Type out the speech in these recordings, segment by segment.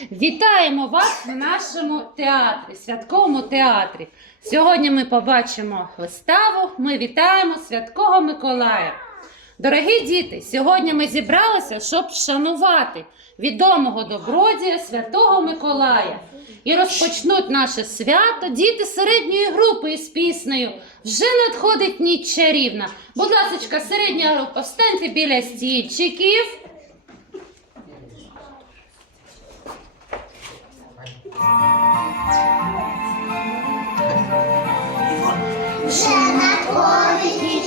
Вітаємо вас в нашому театрі, святковому театрі. Сьогодні ми побачимо виставу. Ми вітаємо Святого Миколая. Дорогі діти, сьогодні ми зібралися, щоб вшанувати відомого добродія Святого Миколая. І розпочнуть наше свято діти середньої групи із піснею. Вже надходить ніч чарівна. Будь ласка, середня група, встаньте біля стільчиків. Вже надходить ніч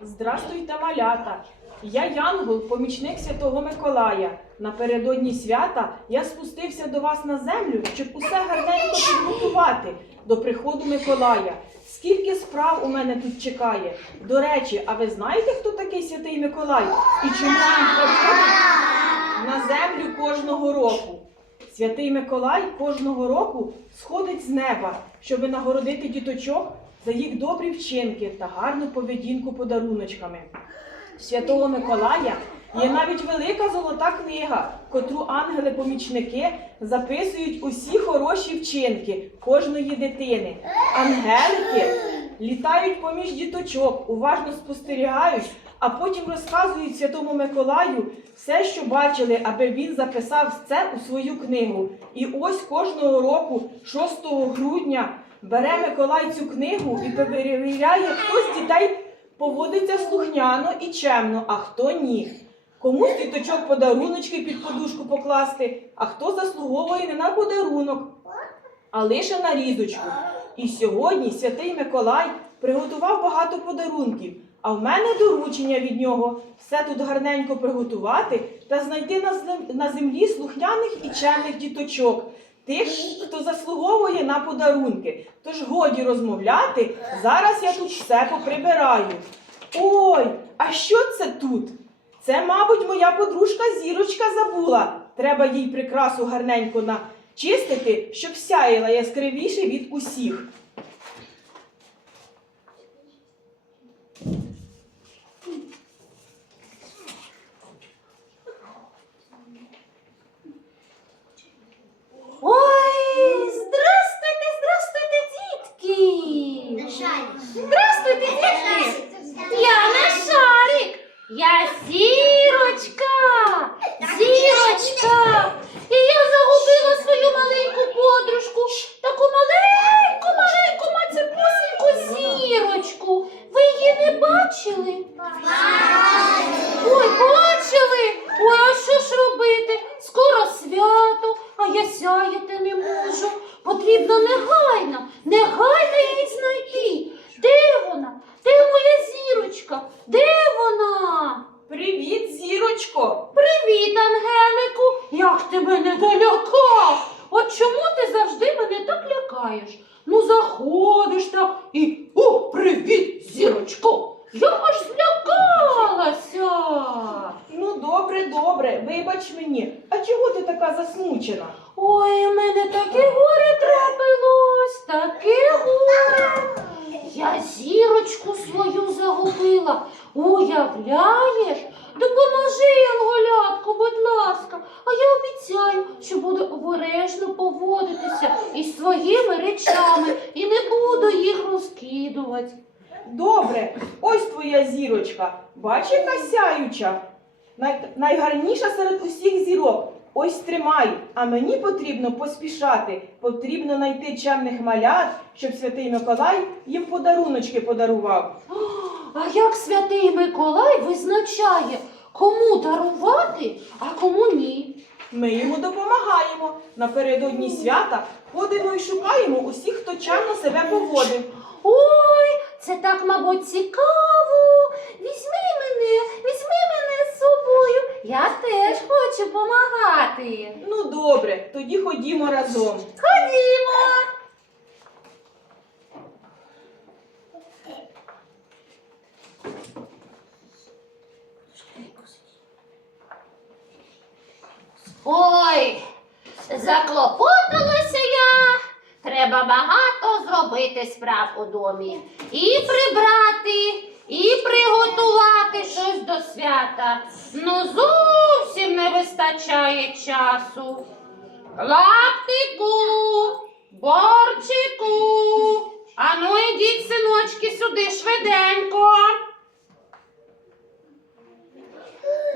Здравствуйте, малята! Я Янгол, помічник Святого Миколая. Напередодні свята я спустився до вас на землю, щоб усе гарненько підготувати до приходу Миколая. Скільки справ у мене тут чекає. До речі, а ви знаєте, хто такий святий Миколай і чому він приходить на землю кожного року? Святий Миколай кожного року сходить з неба, щоб нагородити діточок за їх добрі вчинки та гарну поведінку подаруночками. Святого Миколая є навіть велика золота книга, котру ангели-помічники записують усі хороші вчинки кожної дитини. Ангелики літають поміж діточок, уважно спостерігають, а потім розказують Святому Миколаю все, що бачили, аби він записав це у свою книгу. І ось кожного року, 6 грудня, бере Миколай цю книгу і перевіряє, хто з дітей поводиться слухняно і чемно, а хто ні. Комусь діточок подаруночки під подушку покласти, а хто заслуговує не на подарунок, а лише на різочку. І сьогодні святий Миколай приготував багато подарунків, а в мене доручення від нього все тут гарненько приготувати та знайти на землі слухняних і чемних діточок, тих, хто заслуговує на подарунки. Тож годі розмовляти, зараз я тут все поприбираю. Ой, а що це тут? Це, мабуть, моя подружка зірочка забула. Треба їй прикрасу гарненько начистити, щоб сяяла яскравіше від усіх. Ой, здравствуйте, здравствуйте, дітки! Здравствуйте, дітки! Я не шарик, я зірочка! Зірочка! І я загубила свою маленьку подружку, таку маленьку, маленьку мацепусеньку зірочку. Ви її не бачили? Ой, бачили? Ой, а що ж робити? Скоро свято, а я сяяти не можу. Потрібно негайно, негайно її знайти. Де вона? Де моя зірочка? зірочка. Де вона? Привіт, зірочко! Привіт, Ангелику! Як ти мене долякав? От чому ти завжди мене так лякаєш? Ну, заходиш так і о, привіт, зірочко! Я аж злякалася. Ну, добре, добре, вибач мені. А чого ти така засмучена? Ой, у мене таке горе трапилось, таке горе. Я зірочку свою загубила. Уявляєш? Допоможи, Янголятко, будь ласка. А я обіцяю, що буду обережно поводитися із своїми речами і не буду їх розкидувати. Добре, ось твоя зірочка. Бач, яка сяюча. Най- найгарніша серед усіх зірок. Ось тримай, а мені потрібно поспішати. Потрібно знайти чемних малят, щоб святий Миколай їм подаруночки подарував. А як святий Миколай визначає, кому дарувати, а кому ні? Ми йому допомагаємо. Напередодні свята ходимо і шукаємо усіх, хто чемно себе поводив. Ой, це так, мабуть, цікаво. Візьми мене, візьми мене з собою. Я теж хочу помагати. Ну добре, тоді ходімо разом. Ходімо. Ой, заклопоталася я. Треба багато зробити справ у домі. І прибрати, і приготувати щось до свята. Ну зовсім не вистачає часу. Лаптику, борчику. Ану, ідіть, синочки, сюди швиденько.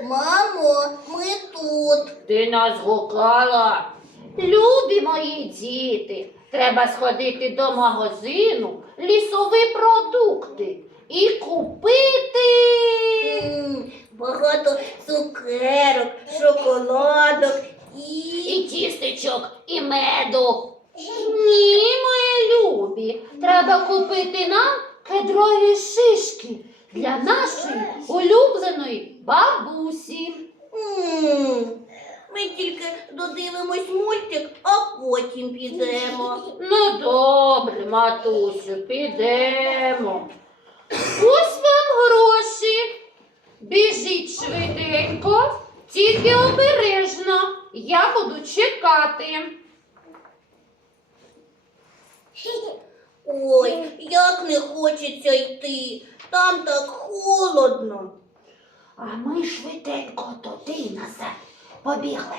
Мамо, ми тут. Ти нас гукала. Любі мої діти, треба сходити до магазину, лісові продукти і купити. М, Багато цукерок, шоколадок і. І тістечок, і меду. Ні, мої любі, треба купити нам кедрові шишки для нашої улюбленої бабусі. М, Ми тільки додивимось мультик, а потім підемо. Ну, добре, матусю, підемо. Ось вам гроші. Біжіть швиденько, тільки обережно. Я буду чекати. Ой, як не хочеться йти. Там так холодно. А ми швиденько туди назад побігли.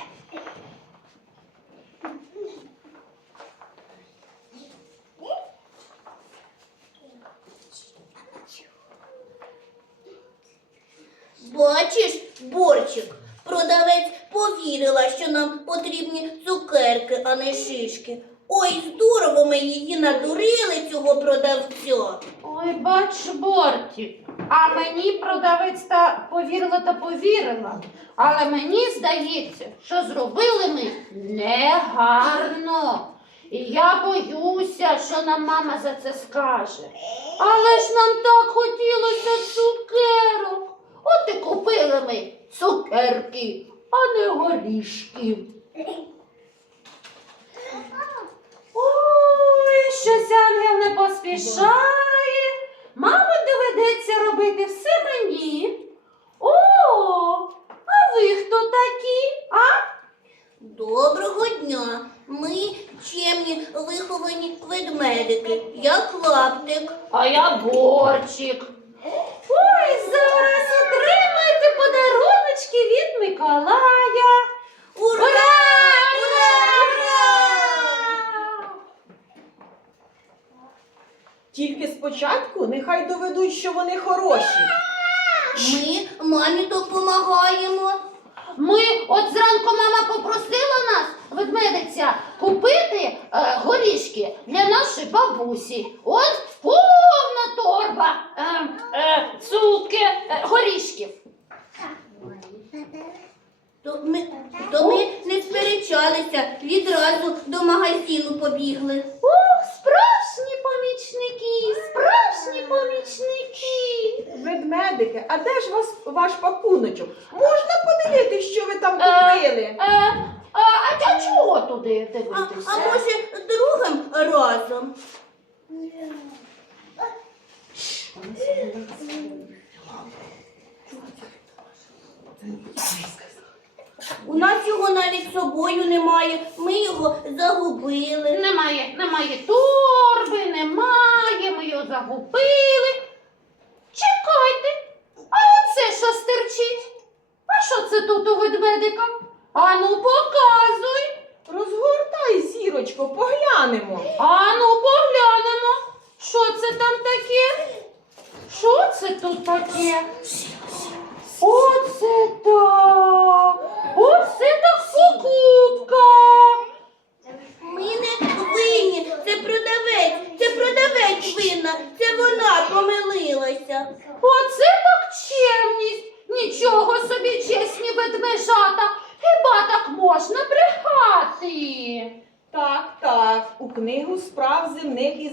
Бачиш, борчик, продавець повірила, що нам потрібні цукерки, а не шишки. Ой, здорово ми її надурили, цього продавця. Ой, бач, Бортік, а мені продавець та повірила та повірила. Але мені здається, що зробили ми негарно. І я боюся, що нам мама за це скаже. Але ж нам так хотілося цукерок. От і купили ми цукерки, а не горішки. Ой, щось ангел не поспішає. Мабуть, доведеться робити все мені. О, а ви хто такі? А? Доброго дня. Ми чемні виховані ведмедики. Я клаптик. А я борчик. Ой, зараз отримайте подаруночки від Миколая. Ура! Ура! Ура! Тільки спочатку нехай доведуть, що вони хороші. Ми мамі допомагаємо. Ми от зранку мама попросила нас, ведмедиця, купити е, горішки для нашої бабусі. От повна торба е, е, цукер, е, горішків. То ми, то ми не сперечалися, відразу до магазину побігли. Ох, справжні помічники, справжні помічники. ведмедики, а де ж вас ваш пакуночок? Можна подивитися, що ви там Е, купили? Е, а, а для чого туди А, дивитися? а може другим разом? У нас його навіть з собою немає. Ми його загубили. Немає торби, немає, ми його загубили. Чекайте, а оце що стерчить? А що це тут у ведмедика? Ану, показуй. Розгортай, зірочко, поглянемо. Ану, поглянемо. Що це там таке? Що це тут таке? Оце так. Оце так покупка. Ми не винні. Це продавець. Це продавець винна. Це вона помилилася. Оце так чемність. Нічого собі, чесні ведмежата. Хіба так можна брехати? Так, так, у книгу справ земних і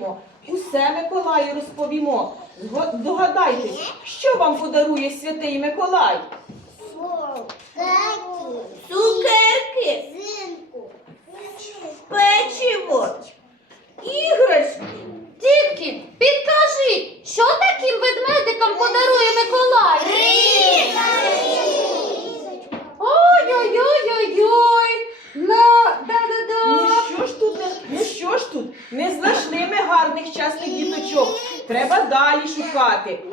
занотуємо. Усе Миколаю розповімо. Догадайтесь, що вам подарує святий Миколай? Цукерки, печиво, іграшки. Дітки, підкажіть, що таким ведмедикам подарує Миколай? Ой-ой-ой-ой-ой. На, Ну да-да-да. що ж тут, не- ну що ж тут? Не знайшли ми гарних часних діточок. Треба далі шукати.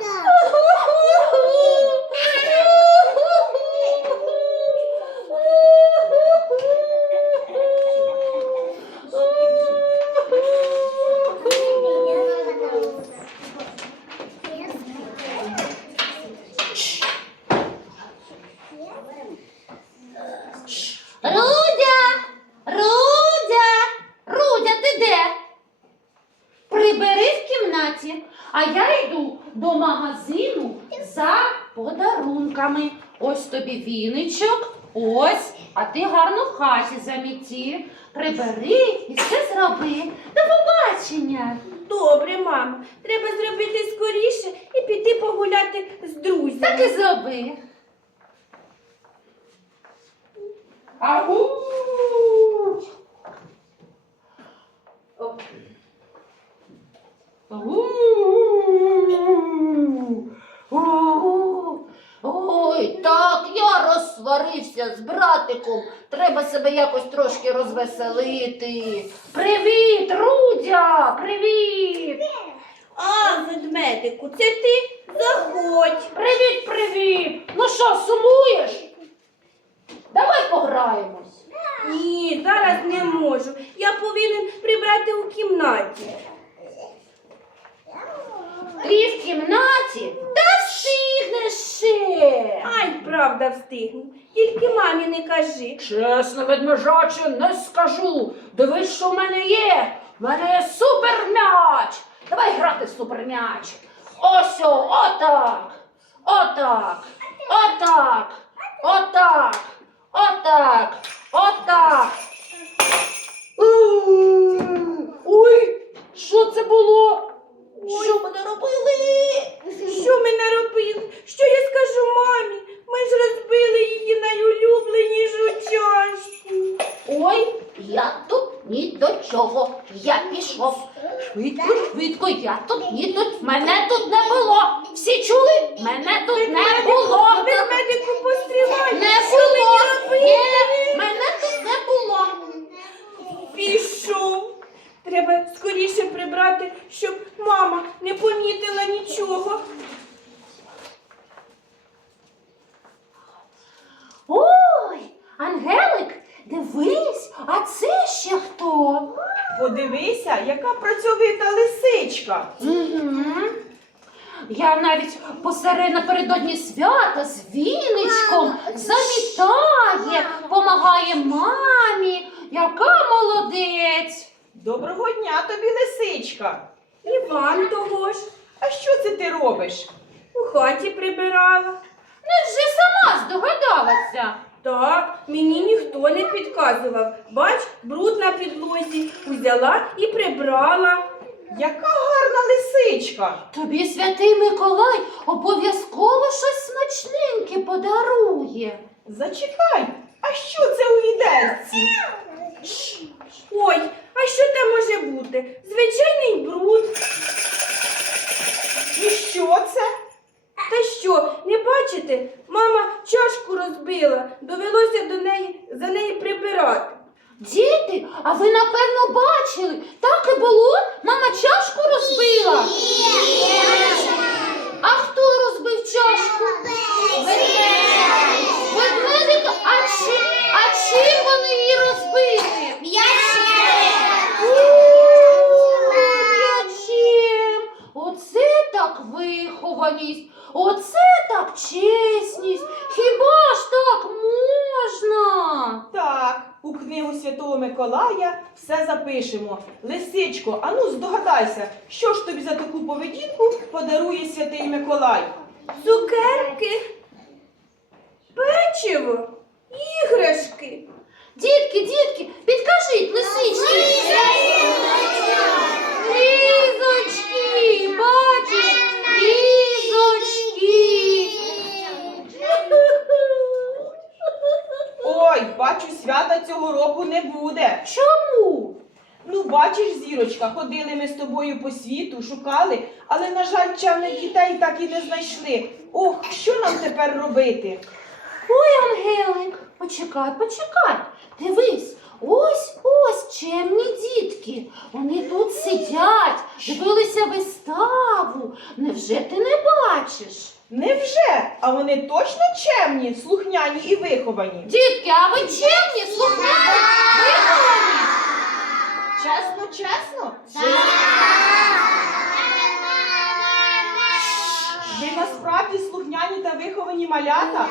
Рудя! Рудя! Рудя, ти де? Прибери в кімнаті, а я йду до магазину за подарунками. Ось тобі віничок, ось, а ти гарно в хаті заміті. Прибери і все зроби. До побачення. Добре, мамо. Треба зробити скоріше і піти погуляти з друзями. Так і зроби. Ау! О. Ау! Ой, так, я розсварився з братиком. Треба себе якось трошки розвеселити. Привіт, Рудя! Привіт! А, ведмедику, це ти? Заходь. Привіт, привіт! Ну що, сумуєш? Давай пограємось. Ні, зараз не можу. Я повинен прибрати у кімнаті. Ти в кімнаті? Та встигнеш ще. Ай, правда, встигну. Тільки мамі не кажи. Чесно, ведмежаче, не скажу. Дивись, що в мене є. В мене є суперм'яч. Давай грати в суперм'яч. Ось. Отак. Отак. Отак. Отак. Отак. Ой, що це було? Що ми наробили? Що ми наробили? Що я скажу мамі? Ми ж розбили її найулюбленішу чашку. Ой, я тут ні до чого. Я пішов. Швидко, швидко, я тут ні до мене тут не було. Всі чули? Мене тут не було. Ведмедику, постривай. Не Що мені було. робити? Ні, мене тут не було. Пішов. Треба скоріше прибрати, щоб мама не помітила нічого. Ой, Ангелик, дивись, а це ще хто? Подивися, яка працьовита лисичка. Угу. Я навіть посеред напередодні свята з віничком замітає, помагає мамі. Яка молодець! Доброго дня тобі, лисичка. І вам того ж. А що це ти робиш? У хаті прибирала. Невже сама здогадалася? Так, мені ніхто не підказував. Бач, бруд на підлозі узяла і прибрала. Яка гарна лисичка. Тобі святий Миколай обов'язково щось смачненьке подарує. Зачекай, а що це у відерці? Ой, а що там може бути? Звичайний бруд. Святий Миколай? Цукерки, печиво, іграшки. Дітки, дітки, підкажіть лисички. Лізочки, бачиш, лізочки. Ой, бачу, свята цього року не буде. Чому? Ну, бачиш, зірочка, ходили ми з тобою по світу, шукали, але, на жаль, чемних дітей так і не знайшли. Ох, що нам тепер робити? Ой, Ангелик, почекай, почекай. Дивись, ось ось чемні дітки. Вони тут сидять, дивилися виставу. Невже ти не бачиш? Невже? А вони точно чемні, слухняні і виховані? Дітки, а ви чемні, слухняні, виховані? Чесно, чесно? Ви насправді слухняні та виховані малята?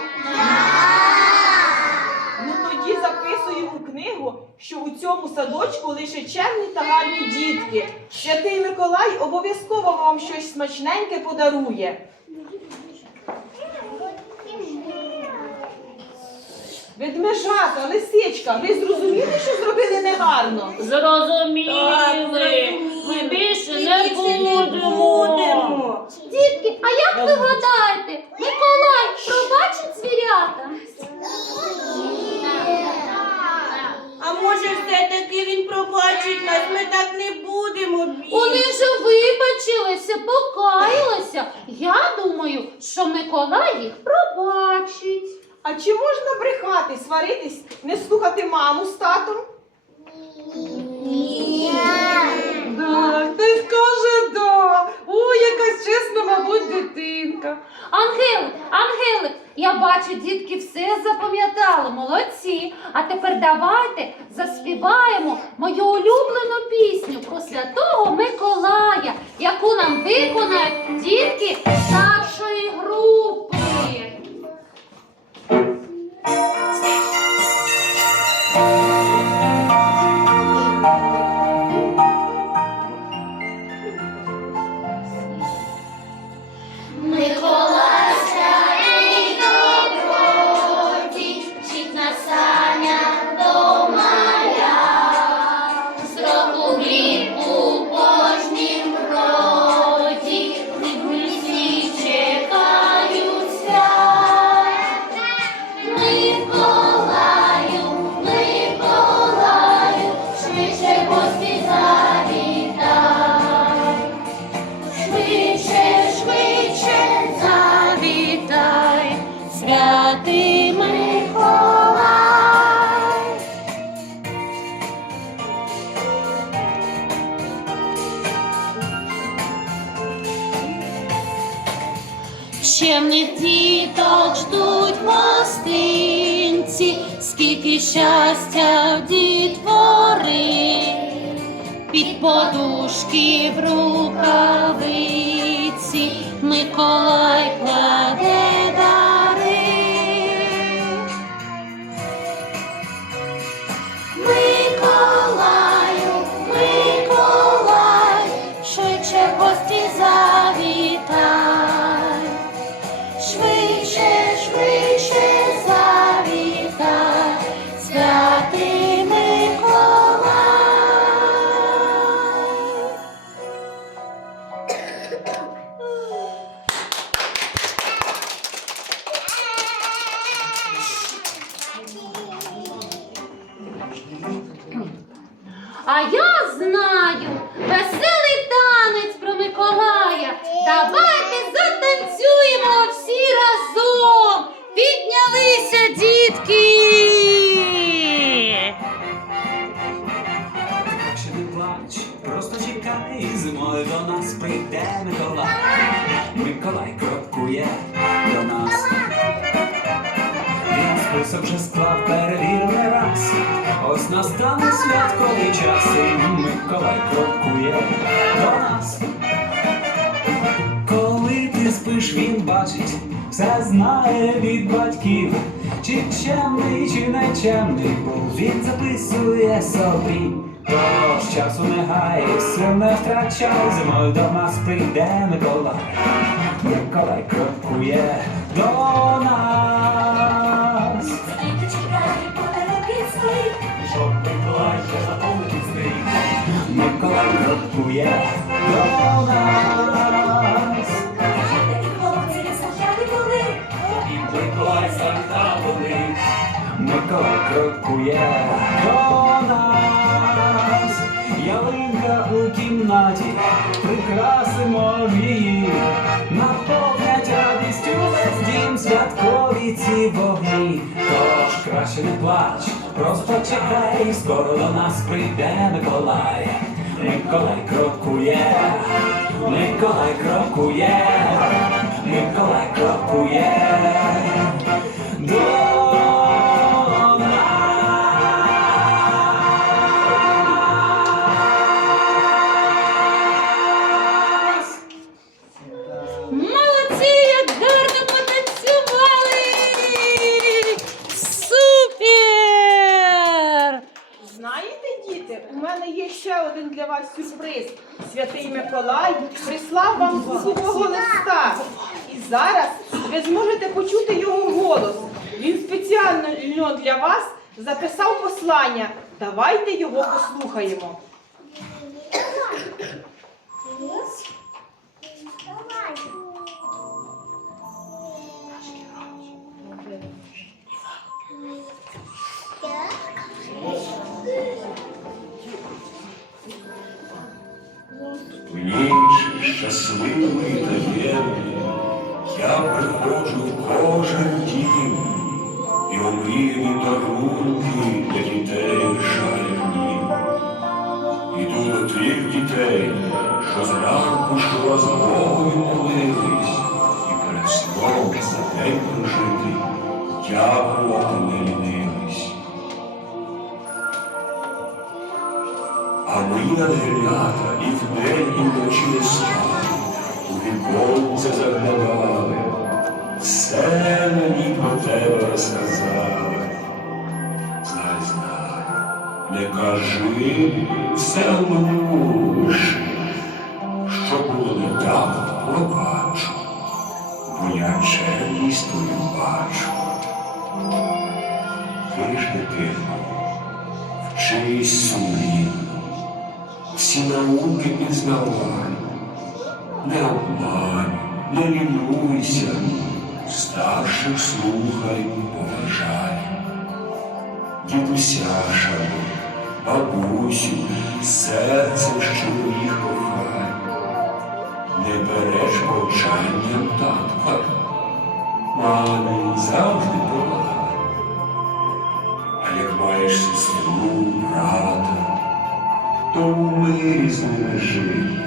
Ну тоді записуємо у книгу, що у цьому садочку лише чемні та гарні дітки. Святий Миколай обов'язково вам щось смачненьке подарує. Ведмежата, лисичка, ви зрозуміли, що зробили негарно? Зрозуміли. Ми більше не будемо. Дітки, а як ви гадаєте, Миколай пробачить звірята? А може все-таки він пробачить нас, ми так не будемо Вони більше. вже вибачилися, покаялися. Я думаю, що Миколай їх пробачить. А чи можна брехати, сваритись, не слухати маму з татом? Да, хтось каже да. Ой, якась чесна, мабуть, дитинка. Ангелик, Ангелик, я бачу, дітки все запам'ятали, молодці. А тепер давайте заспіваємо мою улюблену пісню про святого Миколая, яку нам виконають дітки старшої групи. thank you Чемних діток ждуть гостинці, скільки щастя в дітвори, під подушки в рукавиці Миколай А я знаю веселий танець про Миколая. Давайте настане святковий час, і Миколай крокує до нас. Коли ти спиш, він бачить, все знає від батьків. Чи чемний, чи нечемний, бо він записує собі. Тож часу не гай, сил не втрачай, зимою до нас прийде Миколай. Миколай крокує крокує до нас. І Миколай Санта болить. Миколай крокує до нас. Ялинка у кімнаті, прикрасимо її. Наповнять радістю весь дім святкові ці вогні. Тож краще не плач, просто чекай, скоро до нас прийде Миколай. Миколай крокує, Миколай крокує, Миколай крокує до Миколай прислав вам свого листа. І зараз ви зможете почути його голос. Він спеціально для вас записав послання. Давайте його послухаємо. Щасливий та вірний, я приходжу в кожен дім, і омріяні дарунки для дітей шальні. Іду до тих дітей, що зранку що вас Богу молились, і перед сном за день прожити, дякувати не лінились. А мої ангелята і вдень, і віконце заглядали, все мені про тебе розказали. Знай, знай, не кажи, все лиш, що було не так, пробачу, бо я чесність твою бачу. Ти ж дитину, вчись сумлінно, всі науки пізнавай, не обмань, не лінуйся, старших слухай, поважай. Дідуся шану, бабусю, серце щиро їх кохай, не береш повчанням татка, мамі завжди помагай. А як маєш сестру, брата, то в мирі з ними жий.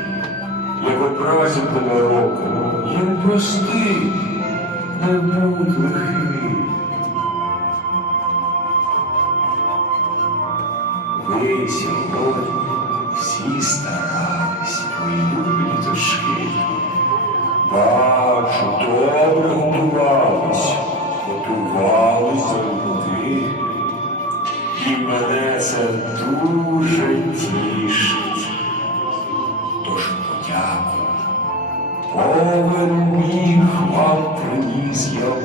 Як образив тебе року, я прости, не будь лихий. Вам приніс я